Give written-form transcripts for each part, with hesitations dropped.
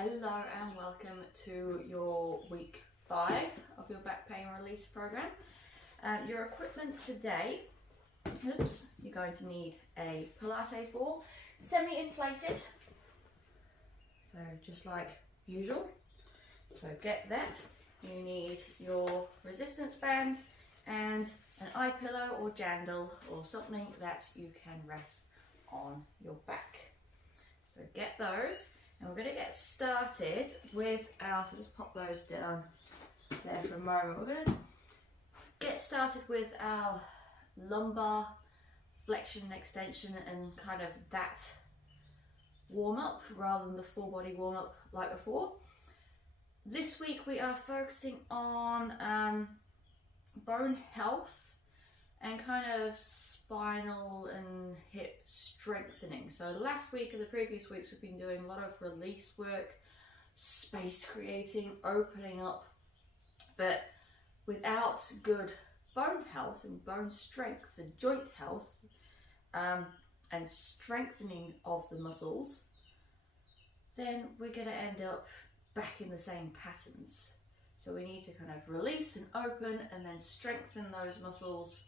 Hello and welcome to your week 5 of your back pain release program. Your equipment today, you're going to need a Pilates ball, semi-inflated, so just like usual. So get that. You need your resistance band and an eye pillow or jandal or something that you can rest on your back. So get those. And we're going to get started with our, so just pop those down there for a moment. We're going to get started with our lumbar flexion and extension and kind of that warm up rather than the full body warm up like before. This week we are focusing on bone health and kind of spinal and hip strengthening. So last week and the previous weeks we've been doing a lot of release work, space creating, opening up, but without good bone health and bone strength and joint health and strengthening of the muscles, then we're going to end up back in the same patterns. So we need to kind of release and open and then strengthen those muscles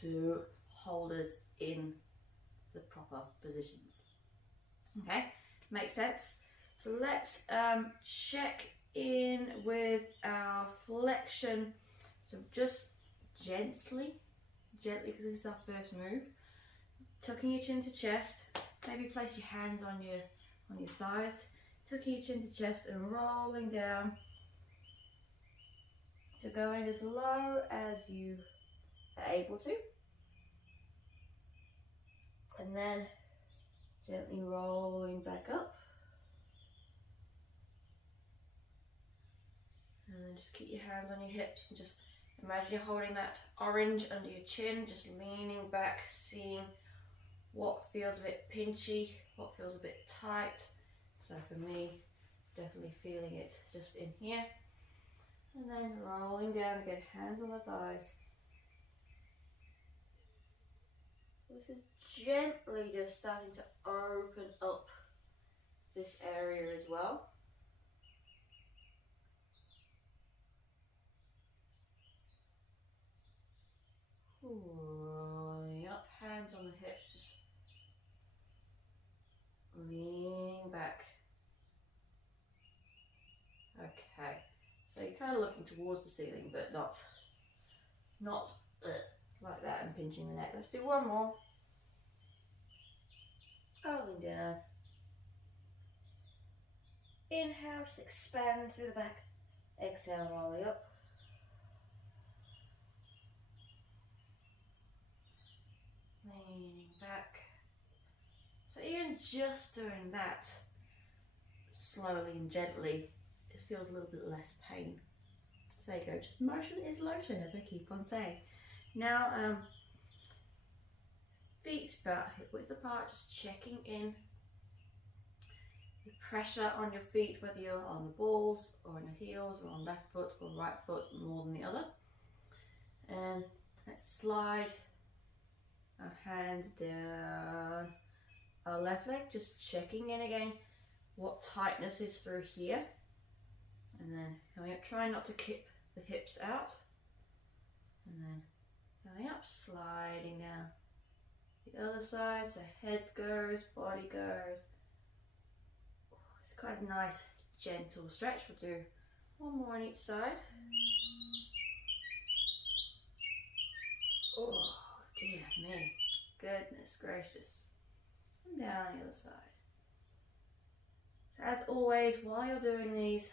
to hold us in the proper positions. Okay, makes sense. So let's check in with our flexion. So just gently, because this is our first move. Tucking your chin to chest. Maybe place your hands on your thighs. Tucking your chin to chest and rolling down. So going as low as you are able to. And then gently rolling back up. And then just keep your hands on your hips and just imagine you're holding that orange under your chin, just leaning back, seeing what feels a bit pinchy, what feels a bit tight. So for me, definitely feeling it just in here. And then rolling down again, hands on the thighs. This is gently just starting to open up this area as well. Rolling up, hands on the hips, just leaning back. Okay, so you're kind of looking towards the ceiling, but not like that and pinching the neck. Let's do one more. Rolling down. Inhale, just expand through the back. Exhale, rolling up. Leaning back. So even just doing that slowly and gently, it feels a little bit less pain. So there you go, just motion is lotion, as I keep on saying. Now, feet about hip width apart, just checking in the pressure on your feet, whether you're on the balls or on the heels or on left foot or right foot more than the other. And let's slide our hands down our left leg, just checking in again what tightness is through here. And then coming up, trying not to kip the hips out. And then coming up, sliding down the other side, so head goes, body goes. It's quite a nice gentle stretch. We'll do one more on each side. Oh dear me, goodness gracious. And down the other side. So as always, while you're doing these,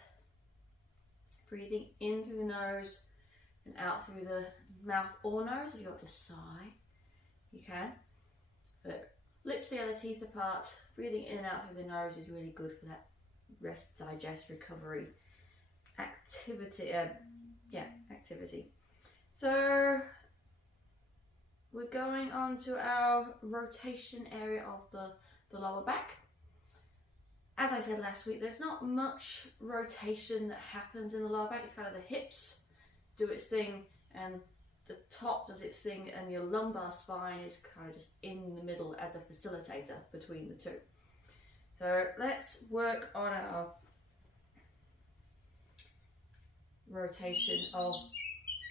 breathing in through the nose and out through the mouth or nose. If you want to sigh, you can. But lips together, teeth apart, breathing in and out through the nose is really good for that rest, digest, recovery activity. Activity. So we're going on to our rotation area of the lower back. As I said last week, there's not much rotation that happens in the lower back. It's kind of the hips do its thing and the top does its thing, and your lumbar spine is kind of just in the middle as a facilitator between the two. So let's work on our rotation of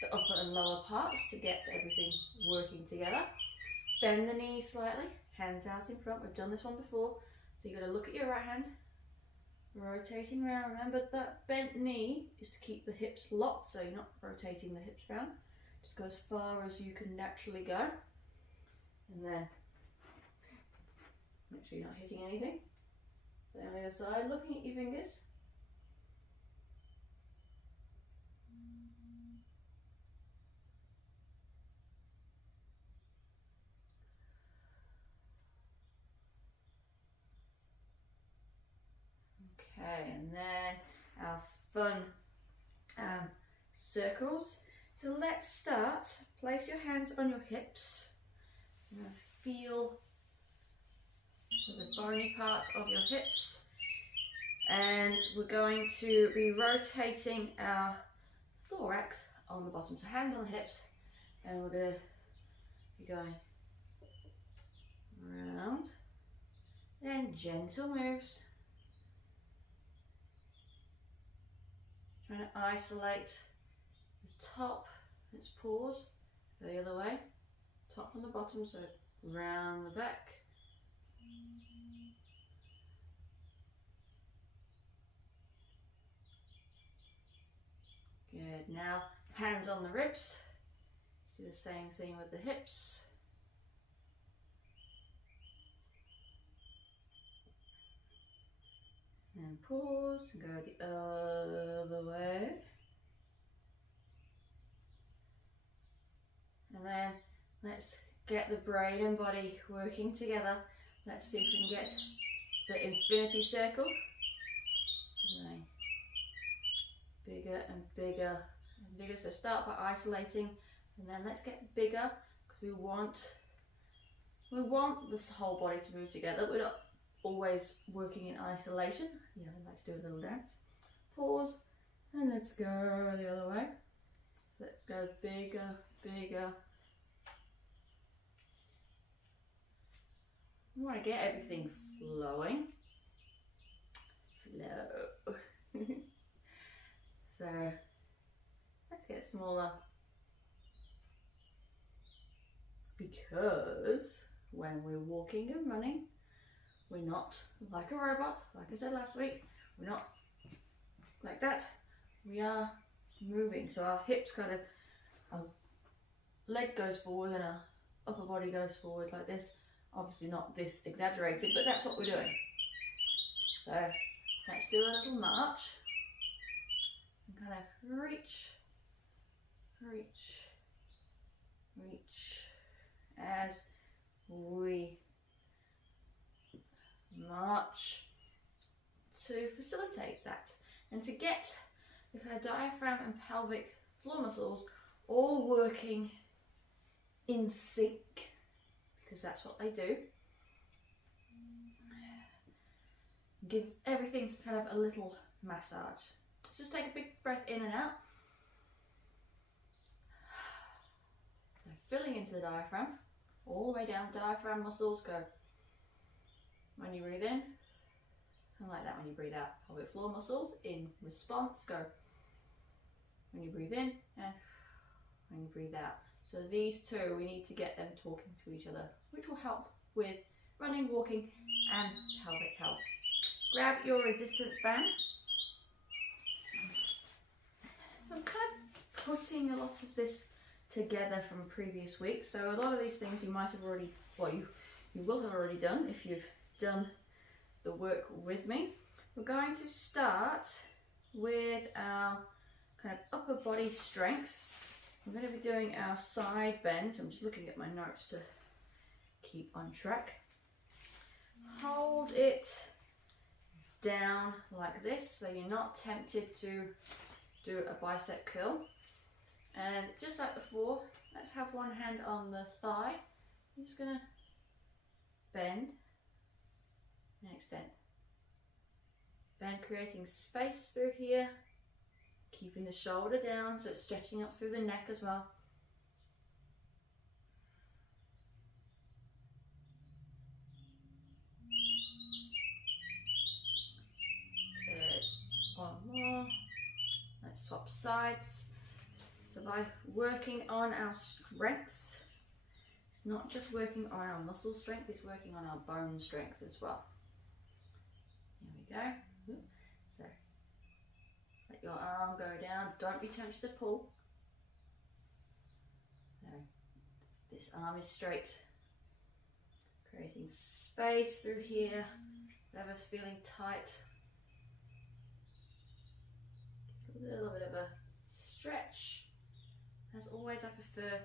the upper and lower parts to get everything working together. Bend the knees slightly, hands out in front. We've done this one before. So you've got to look at your right hand, rotating around. Remember that bent knee is to keep the hips locked, so you're not rotating the hips around. Just go as far as you can naturally go. And then make sure you're not hitting anything. Stay on the other side, looking at your fingers. Okay, and then our fun circles. So let's start. Place your hands on your hips. You're going to feel the bony part of your hips. And we're going to be rotating our thorax on the bottom. So hands on the hips. And we're going to be going round. Then gentle moves. Trying to isolate the top. Let's pause. Go the other way. Top and the bottom, so round the back. Good. Now hands on the ribs. Do the same thing with the hips. And pause and go the other way. And then let's get the brain and body working together. Let's see if we can get the infinity circle. So going bigger and bigger and bigger. So start by isolating, and then let's get bigger because we want this whole body to move together. We're not always working in isolation. You know, let's do a little dance. Pause, and let's go the other way. So let's go bigger, bigger. We want to get everything flowing. Flow. So let's get smaller, because when we're walking and running, we're not like a robot. Like I said last week, we're not like that. We are moving. So our hips kind of, our leg goes forward and our upper body goes forward like this. Obviously not this exaggerated, but that's what we're doing. So let's do a little march and kind of reach, reach, reach as we march to facilitate that and to get the kind of diaphragm and pelvic floor muscles all working in sync, because that's what they do. Give everything kind of a little massage. Let's just take a big breath in and out. So filling into the diaphragm, all the way down. Diaphragm muscles go when you breathe in, and like that when you breathe out. Pelvic floor muscles in response go when you breathe in and when you breathe out. So these two, we need to get them talking to each other, which will help with running, walking and pelvic health. Grab your resistance band. I'm kind of putting a lot of this together from previous weeks. So a lot of these things you might have already, well, you will have already done if you've done the work with me. We're going to start with our kind of upper body strength. We're going to be doing our side bends. I'm just looking at my notes to keep on track. Hold it down like this, so you're not tempted to do a bicep curl. And just like before, let's have one hand on the thigh. I'm just going to bend and extend. Bend, creating space through here. Keeping the shoulder down, so it's stretching up through the neck as well. Good. One more. Let's swap sides. So by working on our strength, it's not just working on our muscle strength, it's working on our bone strength as well. Here we go. So let your arm go down. Don't be tempted to pull. No. This arm is straight. Creating space through here. Whatever's feeling tight. A little bit of a stretch. As always, I prefer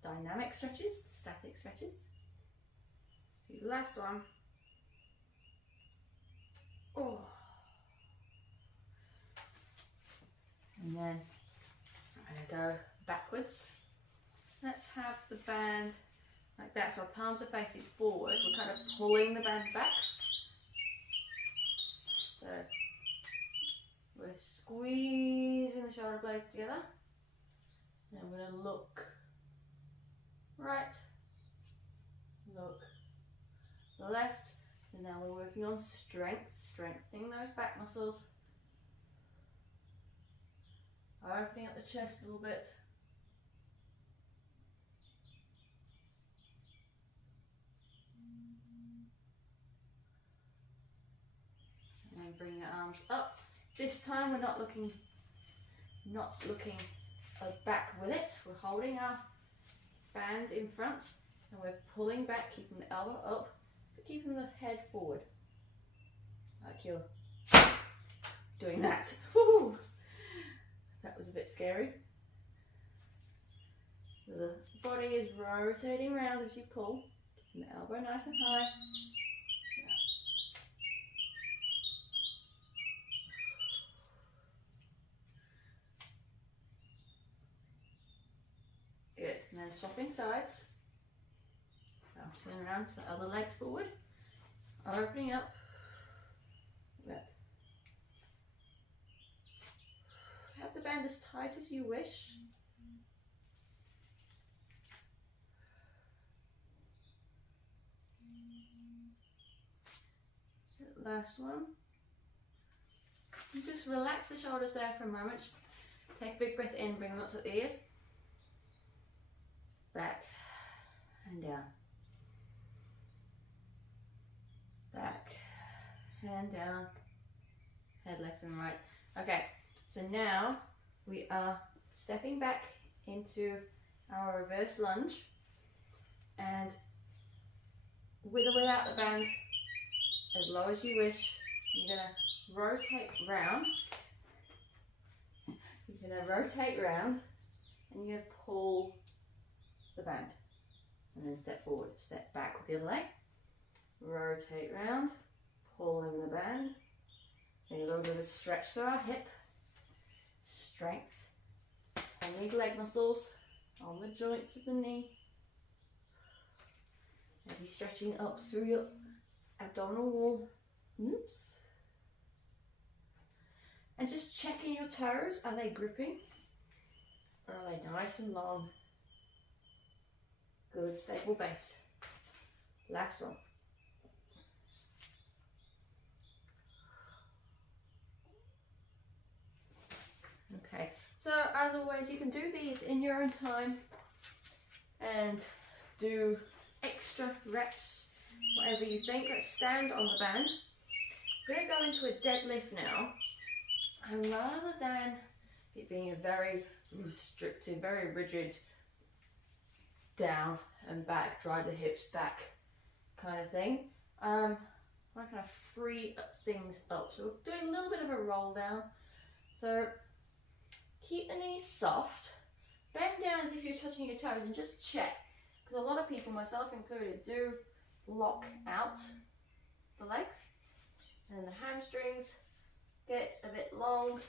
dynamic stretches to static stretches. Let's do the last one. Oh. And then I'm going to go backwards. Let's have the band like that, so our palms are facing forward. We're kind of pulling the band back. So we're squeezing the shoulder blades together. And I'm going to look right, look left, and now we're working on strength, strengthening those back muscles. Opening up the chest a little bit. And then bring your arms up. This time we're not looking back with it. We're holding our band in front and we're pulling back, keeping the elbow up, but keeping the head forward. Like you're doing that. Woo! That was a bit scary. The body is rotating around as you pull, keeping the elbow nice and high. Good, and then swapping sides. So turn around to the other legs forward, opening up. Like that. Have the band as tight as you wish. So last one. And just relax the shoulders there for a moment. Take a big breath in, bring them up to the ears. Back and down. Back and down. Head left and right. Okay, so now we are stepping back into our reverse lunge, and with or without the band, as low as you wish, you're going to rotate round. You're going to rotate round and you're going to pull the band and then step forward, step back with the other leg, rotate round, pulling the band, and a little bit of a stretch through our hip, strength on these leg muscles, on the joints of the knee, maybe stretching up through your abdominal wall. Oops. And just checking your toes, are they gripping or are they nice and long? Good, stable base. Last one. Okay, so as always, you can do these in your own time and do extra reps, whatever you think. Let's stand on the band. We're going to go into a deadlift now, and rather than it being a very restrictive, very rigid down and back, drive the hips back kind of thing, I kind of free things up. So we're doing a little bit of a roll down. So keep the knees soft, bend down as if you're touching your toes, and just check, because a lot of people, myself included, do lock out the legs and the hamstrings get a bit long,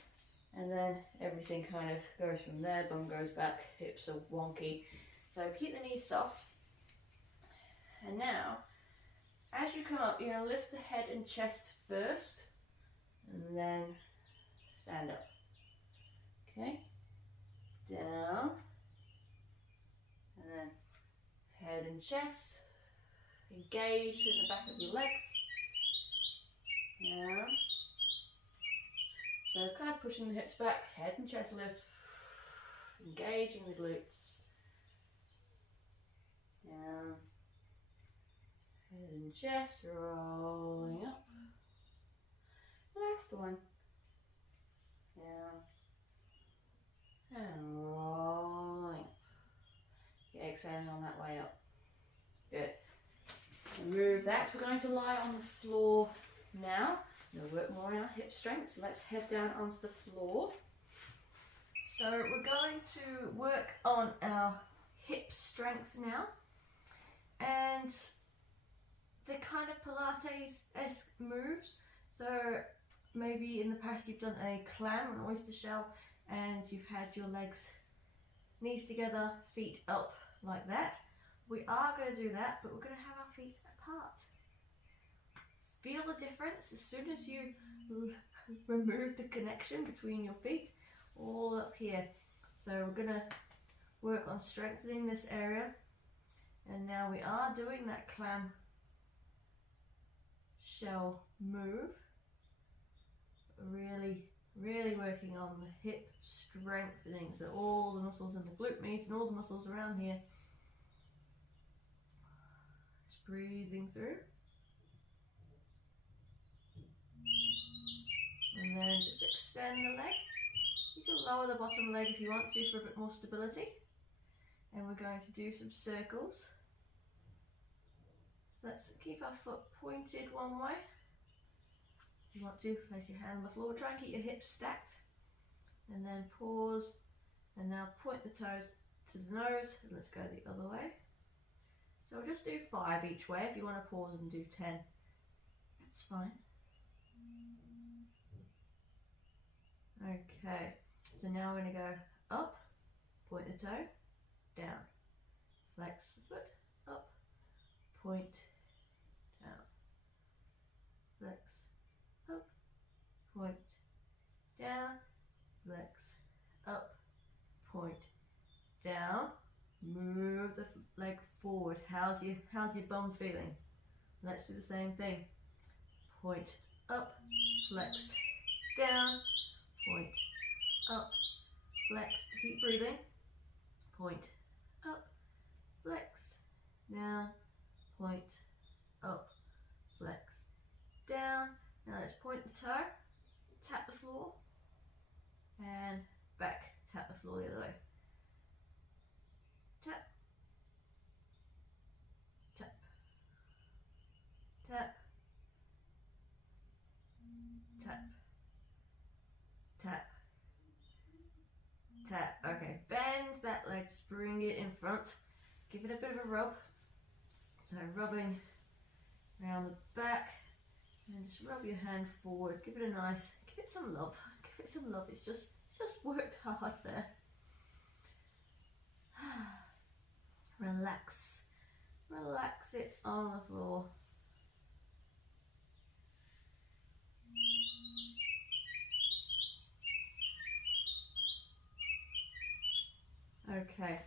and then everything kind of goes from there, bum goes back, hips are wonky. So keep the knees soft. And now, as you come up, you're going to lift the head and chest first, and then stand up. Okay, down, and then head and chest, engage through the back of your legs, down. So kind of pushing the hips back, head and chest lift, engaging the glutes. Down. Head and chest rolling up. Last one. Down. And rolling up. Exhaling on that way up. Good. Remove that. So we're going to lie on the floor now. We'll work more on our hip strength. So let's head down onto the floor. So we're going to work on our hip strength now. And the kind of Pilates-esque moves. So maybe in the past you've done a clam, an oyster shell, and you've had your legs, knees together, feet up like that. We are going to do that, but we're going to have our feet apart. Feel the difference as soon as you remove the connection between your feet, all up here. So we're going to work on strengthening this area. And now we are doing that clam shell move. Really working on the hip strengthening. So all the muscles in the glute med and all the muscles around here. Just breathing through. And then just extend the leg. You can lower the bottom leg if you want to for a bit more stability. And we're going to do some circles. So let's keep our foot pointed one way. If you want to, place your hand on the floor. Try and keep your hips stacked. And then pause. And now point the toes to the nose. And let's go the other way. So we'll just do 5 each way. If you want to pause and do 10, that's fine. Okay, so now we're going to go up, point the toe, down, flex the foot, up, point, down, flex, up, point, down, flex, up, point, down, move the leg forward. How's your bum feeling? Let's do the same thing. Point, up, flex, down, point, up, flex, keep breathing, point, up, flex, down, point, up, flex, down. Now let's point the toe, tap the floor, and back, tap the floor the other way. Tap, tap, tap, tap, tap, tap. Okay, bend that leg, just bring it in front. Give it a bit of a rub. So rubbing around the back, and just rub your hand forward. Give it a nice, give it some love. Give it some love. It's just worked hard there. Relax. Relax it on the floor. Okay,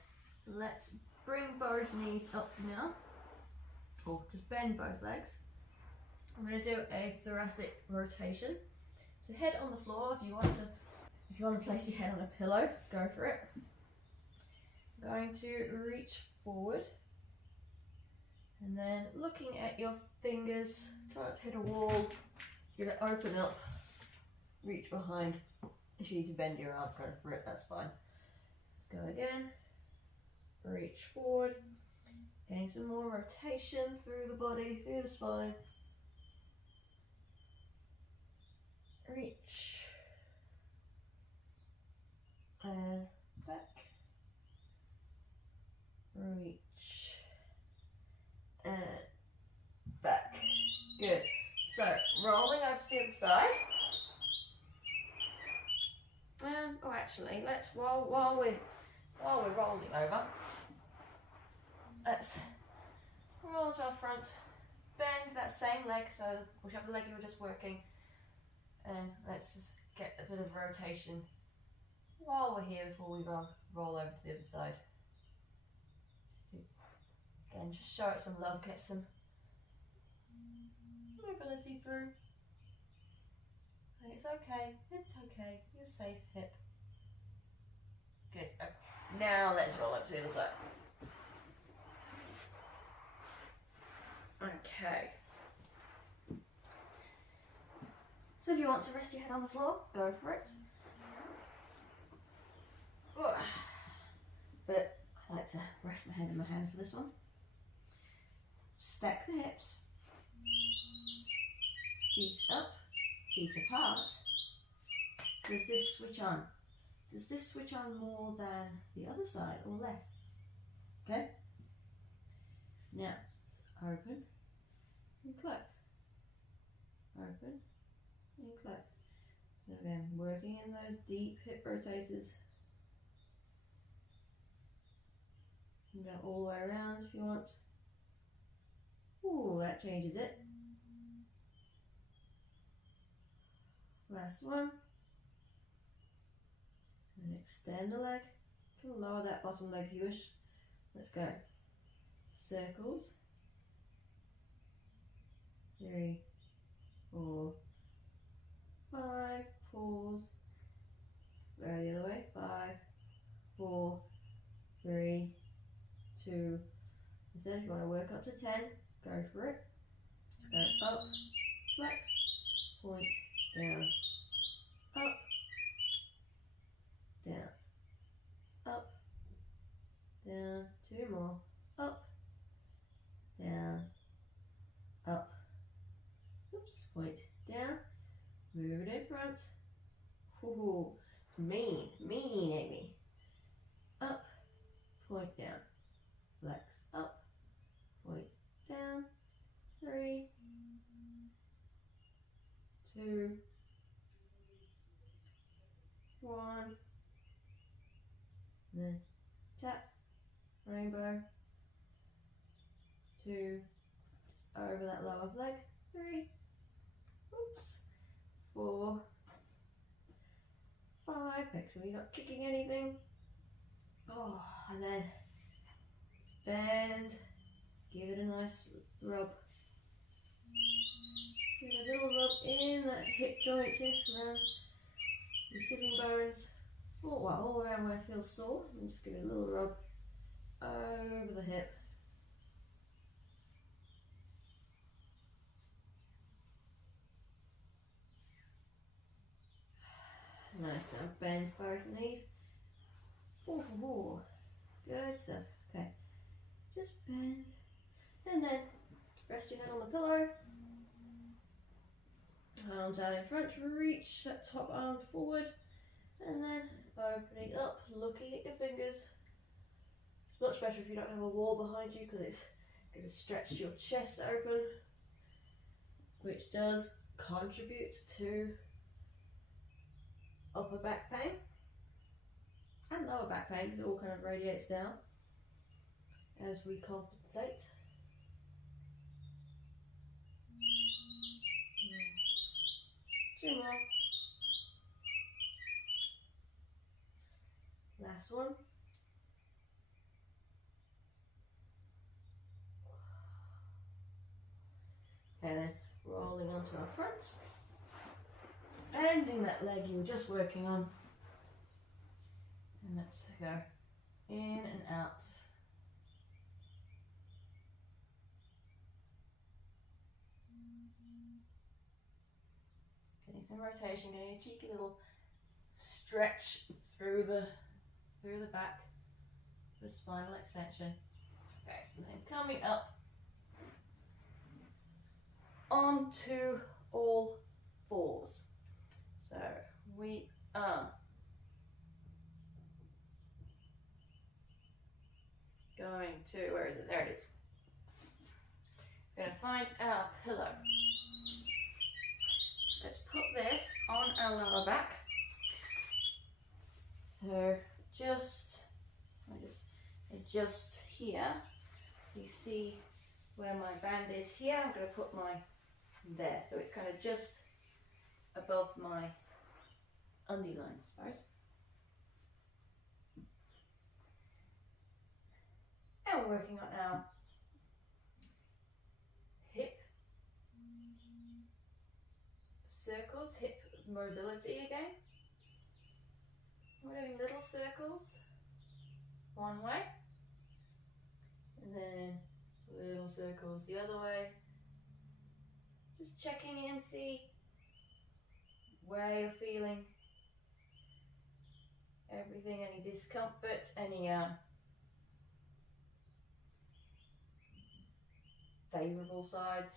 let's bring both knees up now, or just bend both legs. I'm going to do a thoracic rotation. So head on the floor. If you want to place your head on a pillow, go for it. I'm going to reach forward, and then looking at your fingers, try not to hit a wall. You're going to open up, reach behind. If you need to bend your arm, go for it. That's fine. Go again, reach forward, getting some more rotation through the body, through the spine. Reach, and back, reach, and back. Good. So, rolling over to the other side. Oh, actually, let's, while we're rolling over, let's roll to our front, bend that same leg, so whichever leg you were just working, and let's just get a bit of rotation while we're here before we roll over to the other side. Again, just show it some love, get some mobility through. It's okay. It's okay. You're safe, hip. Good. Okay. Now let's roll up to the other side. Okay. So if you want to rest your head on the floor, go for it. Ugh. But I like to rest my head in my hand for this one. Stack the hips. Feet up, feet apart. Does this switch on? Does this switch on more than the other side or less? Okay? Now, open and close. Open and close. So again, working in those deep hip rotators. You can go all the way around if you want. Ooh, that changes it. Last one. And extend the leg. You can lower that bottom leg if you wish. Let's go. Circles. 3, 4, 5. Pause. Go the other way. 5, 4, 3, 2. Instead, if you want to work up to 10, go for it. Let's go up, flex, point, down, up, down, up, down, 2 more, up, down, up, oops, point, down, move it in front, ooh, mean, Amy, up, point down, flex, up, point down, 3, 2, 1, and then tap, rainbow, 2, just over that lower leg, 3, oops, 4, 5, make sure you're not kicking anything, oh, and then bend, give it a nice rub, give a little rub in that hip joint here, around your sitting bones, all around where it feels sore, and just give it a little rub over the hip. Nice, now bend both knees. Ooh, good stuff. Okay, just bend, and then rest your head on the pillow. Arms out in front, reach that top arm forward, and then opening up, looking at your fingers. It's much better if you don't have a wall behind you because it's going to stretch your chest open, which does contribute to upper back pain and lower back pain because it all kind of radiates down as we compensate. Two more. Last one. Okay, then rolling onto our fronts. Ending that leg you were just working on. And let's go in and out. Getting some rotation, getting a cheeky little stretch through the back, the spinal extension. Okay, and then coming up onto all fours. So we are going to, where is it? There it is. We're going to find our pillow. Let's put this on our lower back. So I just adjust here. So you see where my band is here. I'm going to put mine there. So it's kind of just above my undie line, I suppose. And we're working on our hip circles, hip mobility again. We're doing little circles one way, and then little circles the other way. Just checking in, see where you're feeling everything, any discomfort, any favourable sides.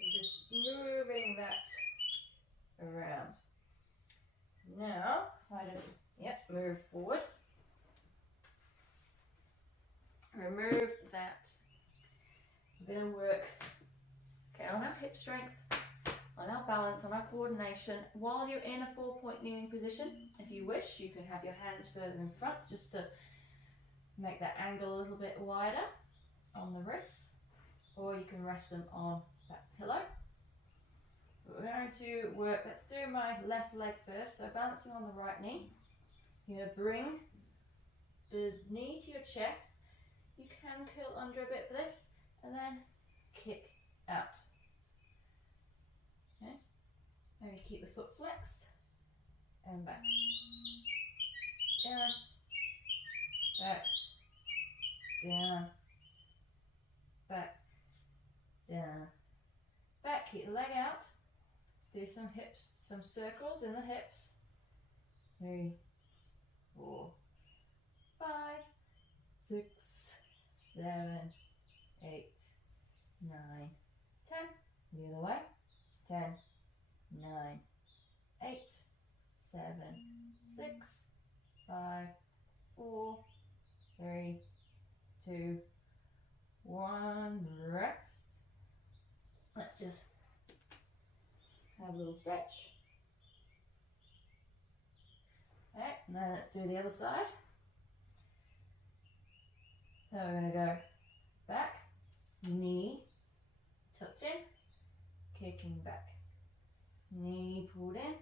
You're just moving that around. Now, I just, move forward. Remove that bit of work, on our hip strength, on our balance, on our coordination. While you're in a 4-point kneeling position, if you wish, you can have your hands further in front just to make that angle a little bit wider on the wrists, or you can rest them on that pillow. But we're going to work, let's do my left leg first. So balancing on the right knee, you're going to bring the knee to your chest. You can curl under a bit for this, and then kick out. Okay, and you keep the foot flexed, and back, down, back, down, back, down, back. Keep the leg out. Let's do some hips, some circles in the hips. 3, 4, 5, 6, 7, 8, 9, 10. The other way. 10, 9, 8, 7, 6, 5, 4, 3, 2, 1. Rest. Let's just have a little stretch. Okay, and then let's do the other side. So we're going to go back, knee tucked in, kicking back, knee pulled in,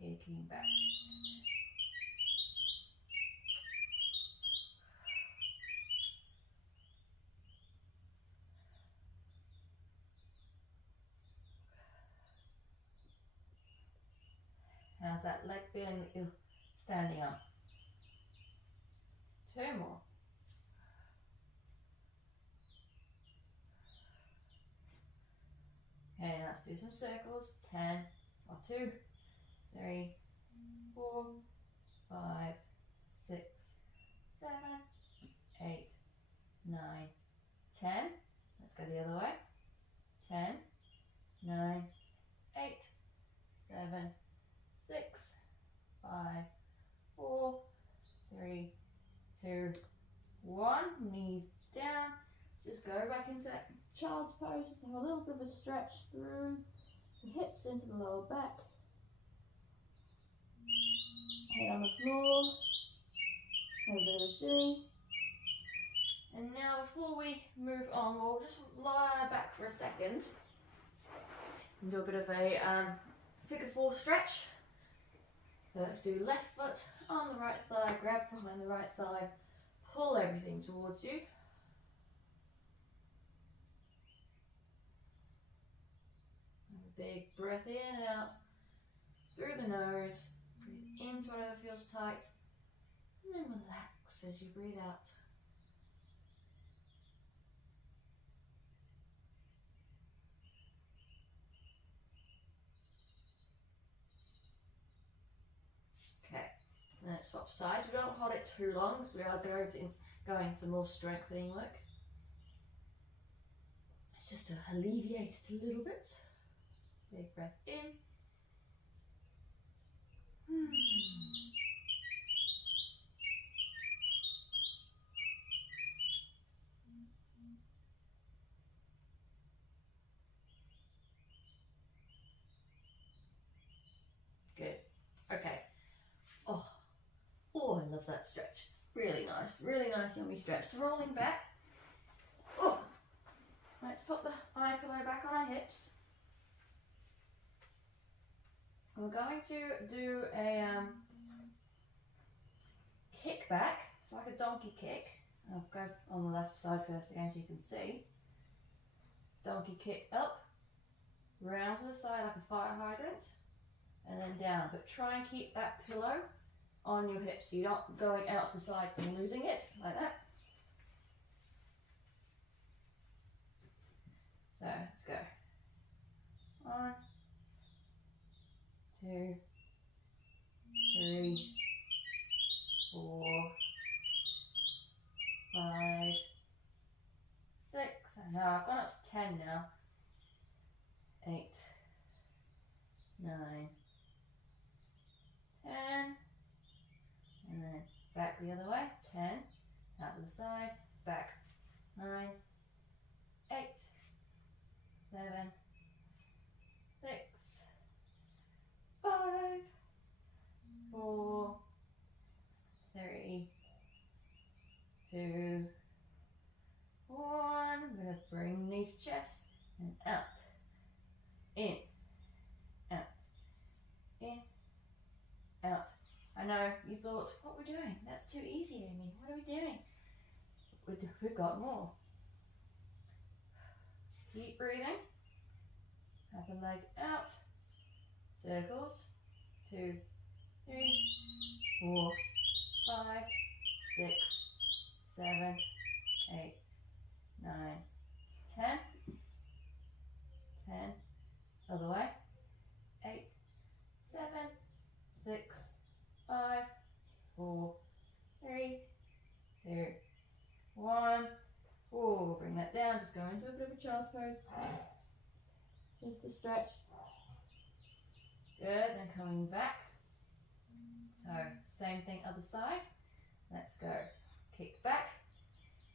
kicking back. How's that leg feeling standing up? 2 more. Okay, let's do some circles. 10, or 2, 3, 4, 5, 6, 7, 8, 9, 10. Let's go the other way. 10, 9, 8, 7, 6, 5, 4, 3, 2, 1. Knees down. Let's just go back into that child's pose. Just have a little bit of a stretch through the hips into the lower back. Head on the floor. Have a bit of a shimmy. And now before we move on, we'll just lie on our back for a second and do a bit of a figure 4 stretch. So let's do left foot on the right thigh, grab behind the right thigh, pull everything towards you. Have a big breath in and out through the nose. Breathe into whatever feels tight, and then relax as you breathe out. Okay, and then swap sides. We don't hold it too long because we are going to more strengthening work. It's just to alleviate it a little bit. Big breath in. Good. Okay. Oh, I love that stretch. It's really nice, yummy stretch. So rolling back. Oh, let's put the eye pillow back on our hips. We're going to do a kick back, so like a donkey kick. I'll go on the left side first again so you can see. donkey kick up, round to the side like a fire hydrant, and then down. But try and keep that pillow on your hips so you're not going out to the side and losing it, like that. So let's go. 1, 2, 3, 4, 5, 6, and now I've gone up to 10 now. 8, 9, 10, and then back the other way. 10, out to the side, back. 9, 8, 7, 6, 5, 4, 3, 2, 1. I'm going to bring knees to chest and out, in, out, in, out. I know you thought, what we're doing? That's too easy, Amy. What are we doing? We've got more. Keep breathing. Have the leg out. Circles. 2, 3, 4, 5, 6, 7, 8, 9, 10. 10. Other way. 8, 7, 6, 5, 4, 3, 2, 1. Oh, bring that down. Just go into a bit of a child's pose. Just to stretch. Good. Then coming back. So same thing other side. Let's go. Kick back,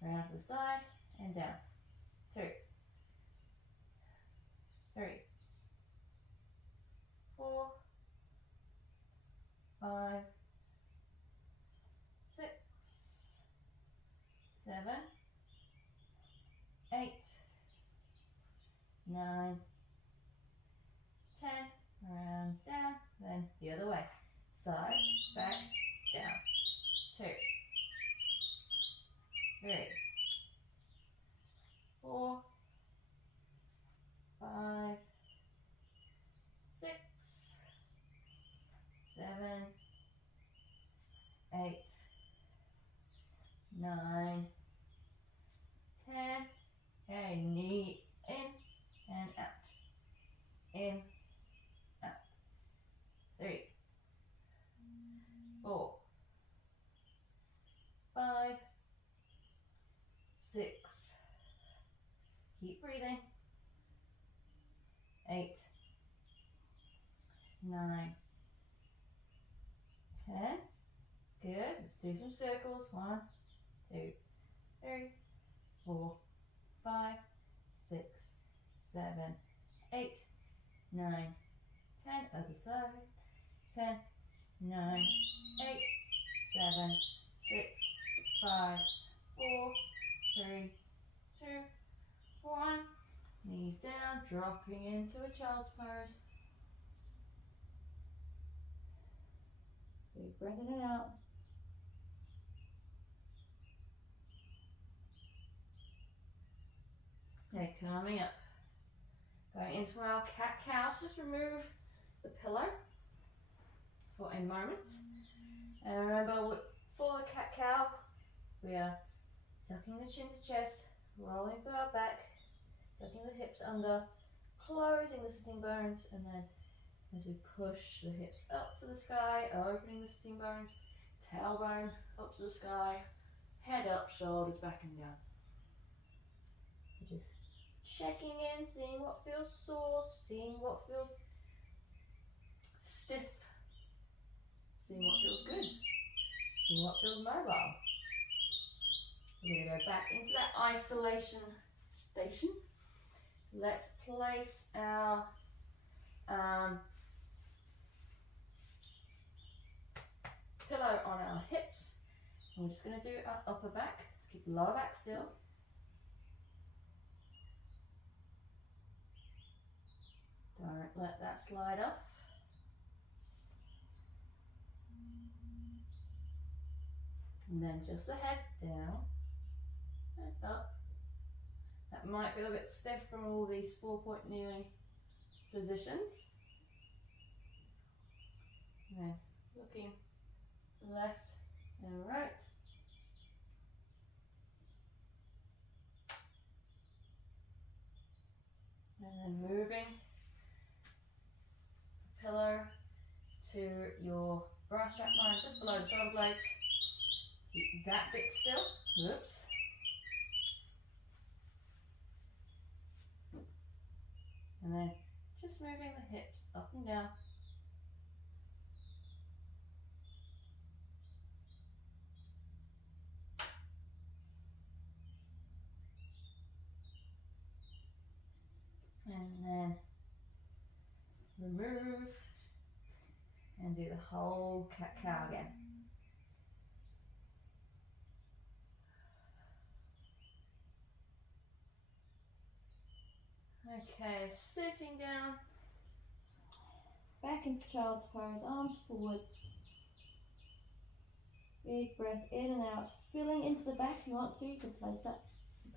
round to the side, and down. 2, 3, 4, 5, 6, 7, 8, 9, 10. Around, down, then the other way. Side, back, down. 2, 3, 4, 5, 6, 7, 8, 9, 10. Okay, knee in and out. In, out. 3, 4, 5, 6. Keep breathing. 8, 9, 10. Good. Let's do some circles. 1, 2, 3, 4, 5, 6, 7, 8, 9, 10. Other side. 10, 9, 8, 7, 6, 5, 4, 3, 2, 1. Knees down, dropping into a child's pose. Big breath in and out. Okay, coming up. Going into our cat-cow. So just remove the pillow for a moment. And remember, for the cat-cow, we are tucking the chin to chest, rolling through our back, tucking the hips under, closing the sitting bones, and then as we push the hips up to the sky, opening the sitting bones, tailbone up to the sky, head up, shoulders back and down. So just checking in, seeing what feels soft, seeing what feels stiff, seeing what feels good, seeing what feels mobile. We're going to go back into that isolation station. Let's place our pillow on our hips. And we're just going to do our upper back. Just keep lower back still. Don't let that slide off. And then just the head down and up. That That might feel a bit stiff from all these 4-point kneeling positions. And then looking left and right. And then moving the pillow to your bra strap line just below the shoulder blades. Keep that bit still. Oops. And then just moving the hips up and down. And then remove and do the whole cat-cow again. Okay, sitting down, back into child's pose, arms forward. Big breath in and out, filling into the back. If you want to, you can place that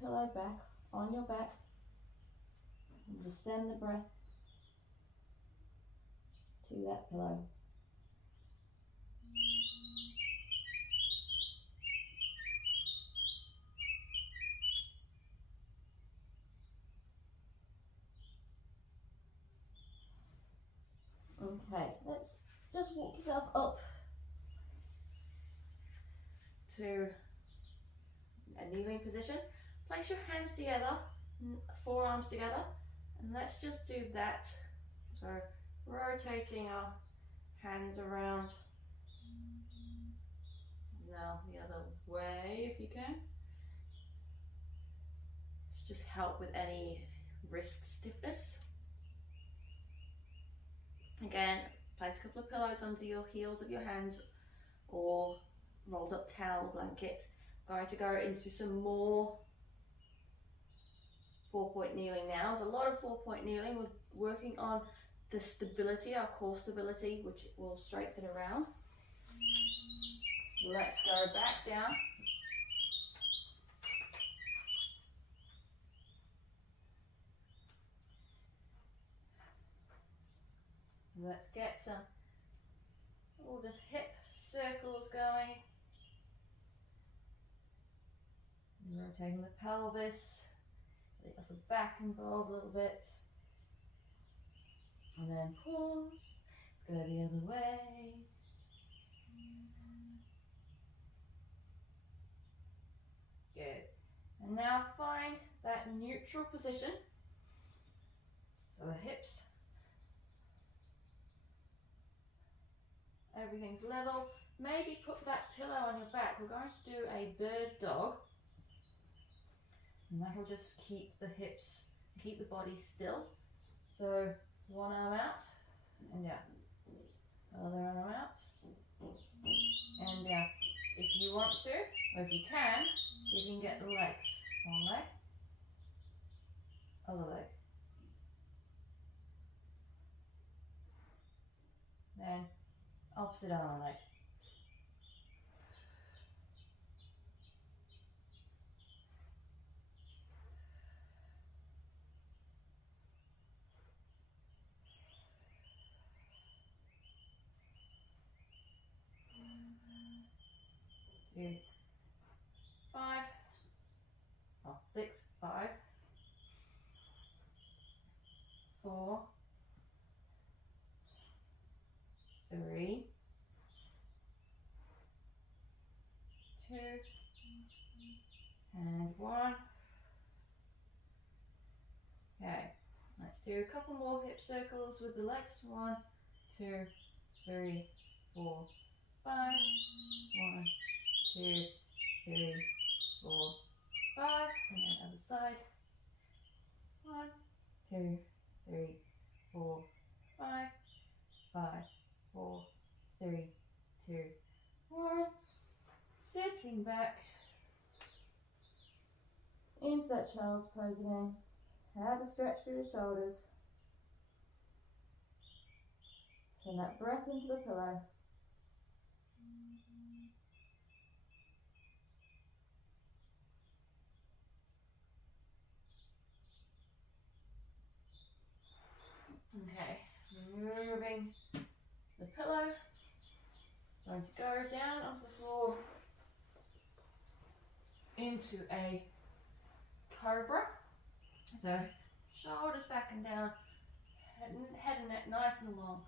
pillow back on your back and just send the breath to that pillow. Okay, let's just walk yourself up to a kneeling position. Place your hands together, forearms together, and let's just do that. So rotating our hands around. Now the other way if you can. Let's just help with any wrist stiffness. Again, place a couple of pillows under your heels of your hands or rolled up towel blanket. I'm going to go into some more 4-point kneeling now. There's a lot of 4-point kneeling. We're working on the stability, our core stability, which will strengthen around. So let's go back down. Let's get some, just hip circles going. Rotating the pelvis, the upper back involved a little bit. And then pause, let's go the other way. Good. And now find that neutral position. So the hips, everything's level. Maybe put that pillow on your back. We're going to do a bird dog. And that'll just keep the hips, keep the body still. So one arm out and down. Other arm out and down. If you want to, or if you can, see if you can get the legs. One leg, other leg. Then opposite arm and leg. Two, 5, oh, 6, 5, 4, 3, 2, and 1. Okay, let's do a couple more hip circles with the legs. 1, 2, 3, 4, 5. 1, 2, 3, 4, 5. And then other side. 1, 2, 3, 4, 5. 5, 4, 3, 2, 1. Sitting back into that child's pose again. Have a stretch through the shoulders. Send that breath into the pillow. removing the pillow. Going to go down onto the floor into a cobra. So shoulders back and down, head and neck nice and long,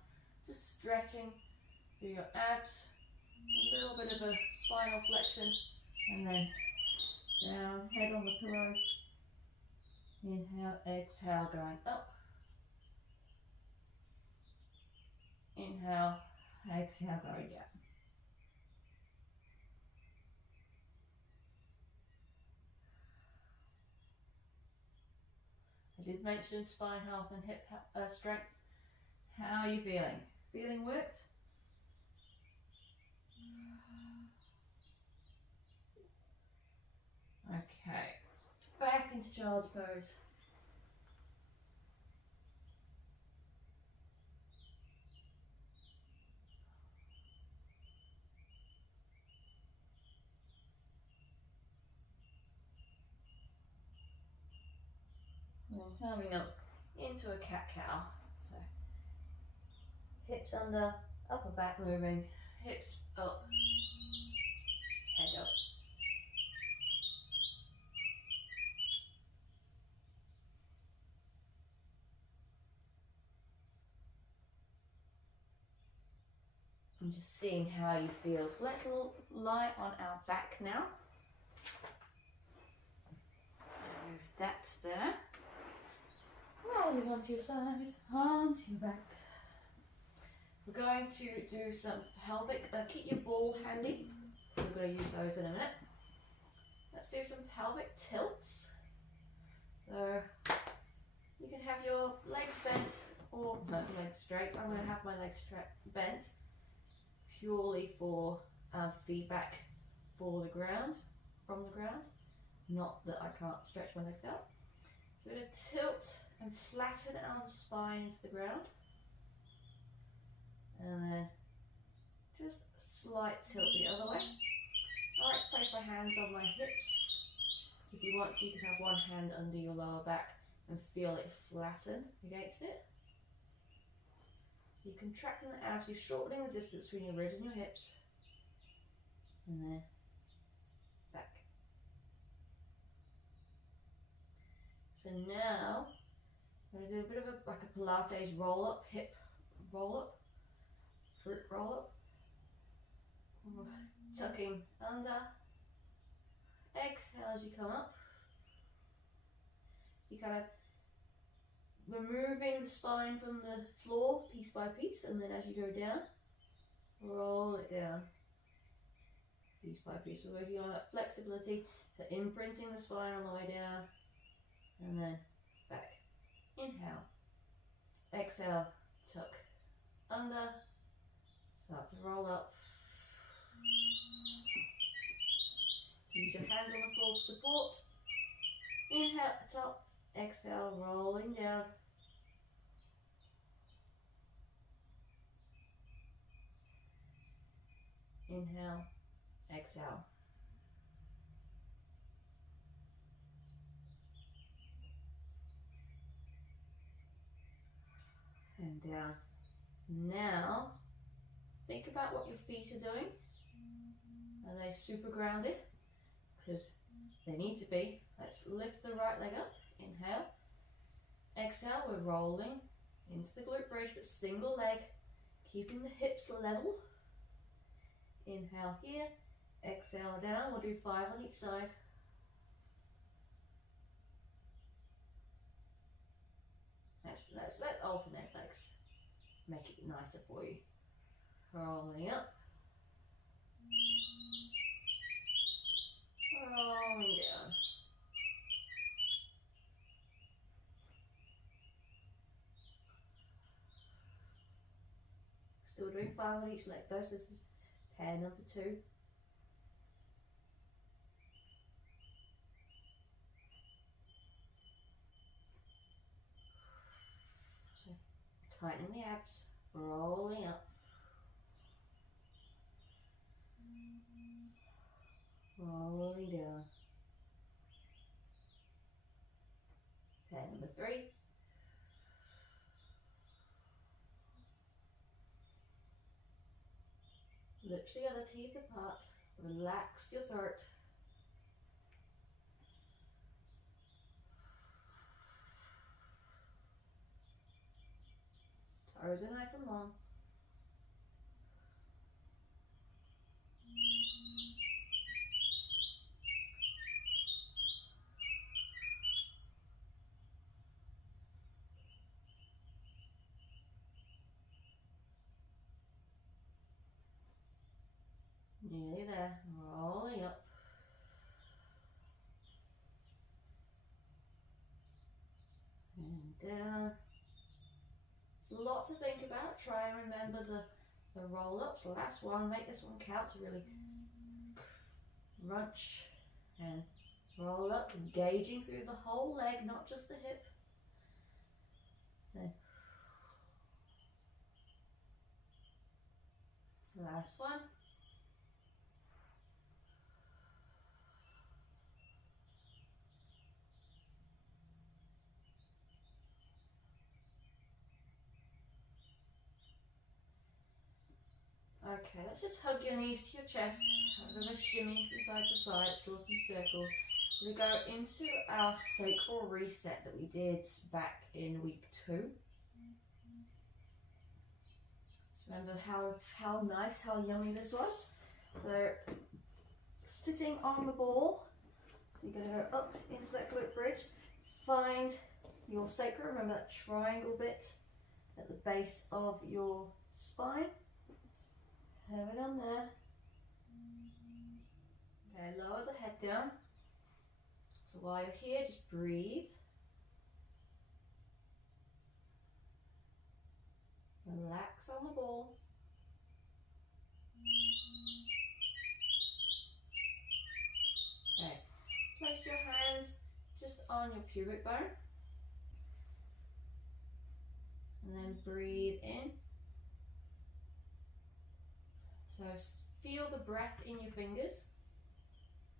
just stretching through your abs, a little bit of a spinal flexion, and then down, head on the pillow. Inhale, exhale, going up. Inhale, exhale, going down. I did mention spine health and hip strength. How are you feeling? Feeling worked? Okay, back into child's pose. And then coming up into a cat-cow. So hips under, upper back moving, hips up, head up. And just seeing how you feel. So let's lie on our back now. Move that there. Rolling onto your side, onto your back. We're going to do some pelvic, keep your ball handy. We're going to use those in a minute. Let's do some pelvic tilts. So you can have your legs bent or no, legs straight. I'm going to have my legs bent purely for feedback for the ground, from the ground. Not that I can't stretch my legs out. So we're going to tilt and flatten our spine into the ground. And then just a slight tilt the other way. I like to place my hands on my hips. If you want to, you can have one hand under your lower back and feel it flatten against it. So you're contracting the abs, you're shortening the distance between your ribs and your hips. And then back. So now I'm going to do a bit of like a Pilates roll up, hip roll up, foot roll up. Tucking under. Exhale as you come up. So you kind of removing the spine from the floor piece by piece, and then as you go down, roll it down piece by piece. We're working on that flexibility, so imprinting the spine on the way down, and then back. Inhale, exhale, tuck under, start to roll up. Use your hands on the floor for support. Inhale at the top, exhale, rolling down. Inhale, exhale. And down. Now, think about what your feet are doing. Are they super grounded? Because they need to be. Let's lift the right leg up. Inhale. Exhale, we're rolling into the glute bridge, but single leg, keeping the hips level. Inhale here. Exhale down. We'll do 5 on each side. Let's alternate legs. Make it nicer for you. Rolling up. Rolling down. Still doing 5 on each leg though, so this is pair number 2. So tightening the abs, rolling up. Rolling down. Pair number 3. Lips together, teeth apart. Relax your throat. Toes are nice and long. Nearly there, rolling up. And down. There's a lot to think about. Try and remember the roll ups. Last one, make this one count to really crunch and roll up, engaging through the whole leg, not just the hip. Then last one. Okay, let's just hug your knees to your chest. Have a bit of a shimmy from side to side. Let's draw some circles. We're going to go into our sacral reset that we did back in week 2. So remember how nice, how yummy this was. So sitting on the ball. So you're going to go up into that glute bridge. Find your sacrum. Remember that triangle bit at the base of your spine. Have it on there. Okay, lower the head down. So while you're here, just breathe. Relax on the ball. Okay, place your hands just on your pubic bone. And then breathe in. So feel the breath in your fingers.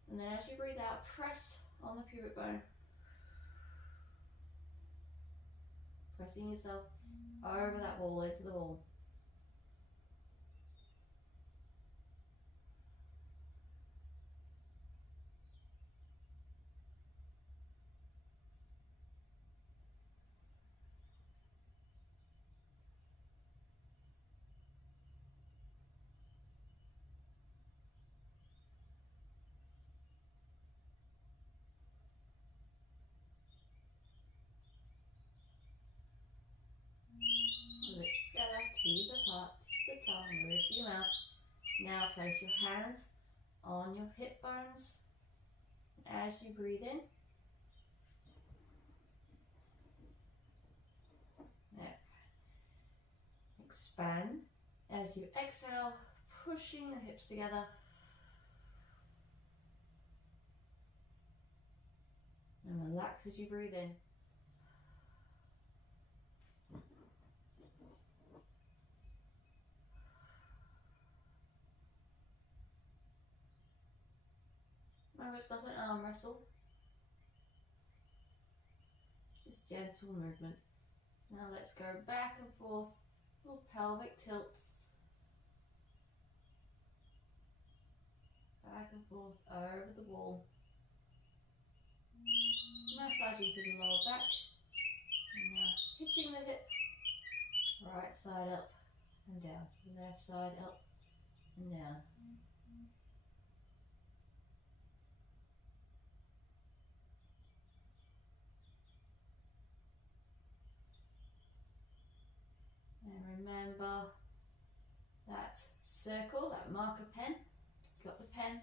And then as you breathe out, press on the pubic bone. Pressing yourself over that wall, into the wall. Lips together, teeth apart, tip the tongue, the roof of your mouth. Now place your hands on your hip bones. As you breathe in, expand. As you exhale, pushing the hips together. And relax as you breathe in. Remember, it's not an arm wrestle. Just gentle movement. Now let's go back and forth, little pelvic tilts. Back and forth over the wall. Massaging to the lower back. And now hitching the hip. Right side up and down. Left side up and down. And remember that circle, that marker pen. Got the pen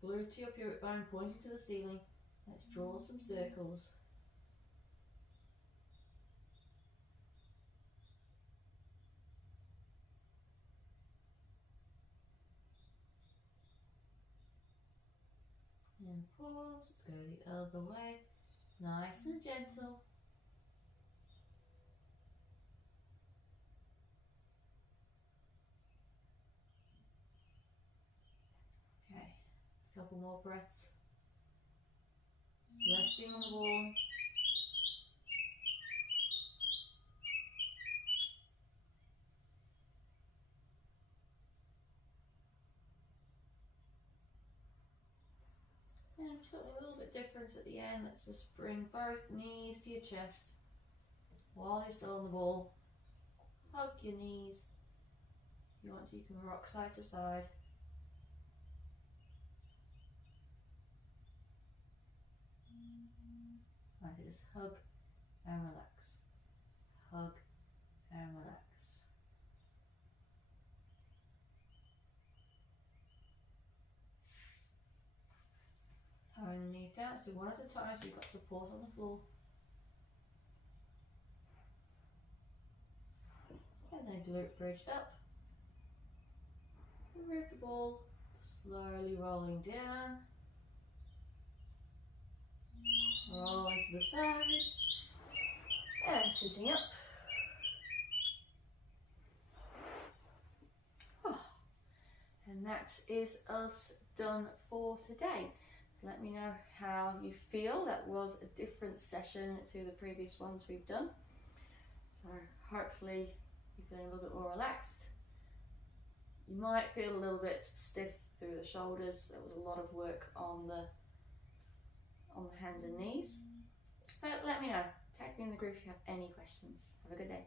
glued to your pubic bone, pointing to the ceiling. Let's draw some circles. And pause, let's go the other way. Nice and gentle. Okay, a couple more breaths. Just resting on the wall. something a little bit different at the end. Let's just bring both knees to your chest while you're still on the ball. Hug your knees. If you want to, you can rock side to side. Right, so just hug and relax. Hug and relax. Lowering the knees down, let's do one at a time so you've got support on the floor. And then glute bridge up. Remove the ball, slowly rolling down. Rolling to the side. And sitting up. Oh. And that is us done for today. So let me know how you feel. That was a different session to the previous ones we've done. So hopefully you're feeling a little bit more relaxed. You might feel a little bit stiff through the shoulders. There was a lot of work on the hands and knees. But let me know. Tag me in the group if you have any questions. Have a good day.